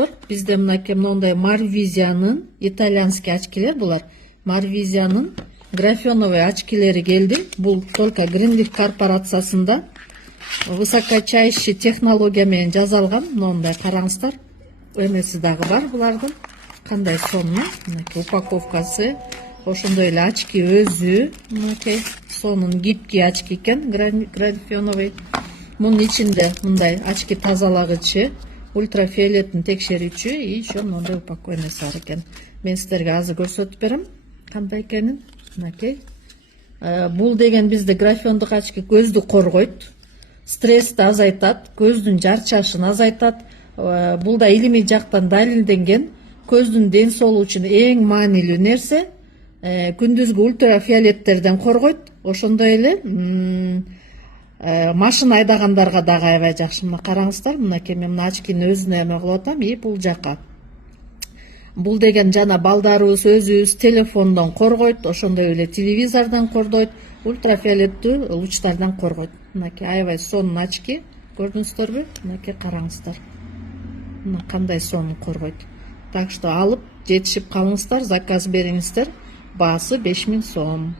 достор, бизде мынакей мындай Marvisia'нын итальянский очкилер булар. Marvisia'нын графеновый очкилери келди. Бул только Greenleaf корпорациясында высокочайший технология менен жасалган. Мындай караңыздар. Эмеси дагы бар булардын. Кандай сонун, мынакей упаковкасы. Ошондой эле очки өзү, мынакей сонун гибкий очки экен, графеновый. Мунун ичинде мындай очки тазалагычы, ультрафиолеттин текшерүүчү и еще мындай упаковкасы бар экен. Мен сиздерге азыр көрсөтүп берем кандай экенин. Мынакей. Бул деген бизде графеондук очки көздү коргойт, стрессти азайтат, көздүн жарчашын азайтат. Бул да илимий жактан далилденген. Көздүн ден соолугу үчүн эң маанилүү нерсе. Күндүзгү ультрафиолеттерден коргойт. Ошондой эле машина айдагандарга дагы аябай жакшы. Мына караңыздар, мынакей мен мына очкини өзүнө эме кылып атам, и бул жака. Бул деген жана балдарыбыз өзүбүз телефондон коргойт, ошондой эле телевизордон коргойт, ультрафиолеттүү лучтардан коргойт. Мынакей аябай сонун очки, көрдүңүздөрбү? Мынакей караңыздар. Мына кандай сонун коргойт. Так что алып жетишип калыңыздар, заказ бериңиздер. Баасы 5000 сом.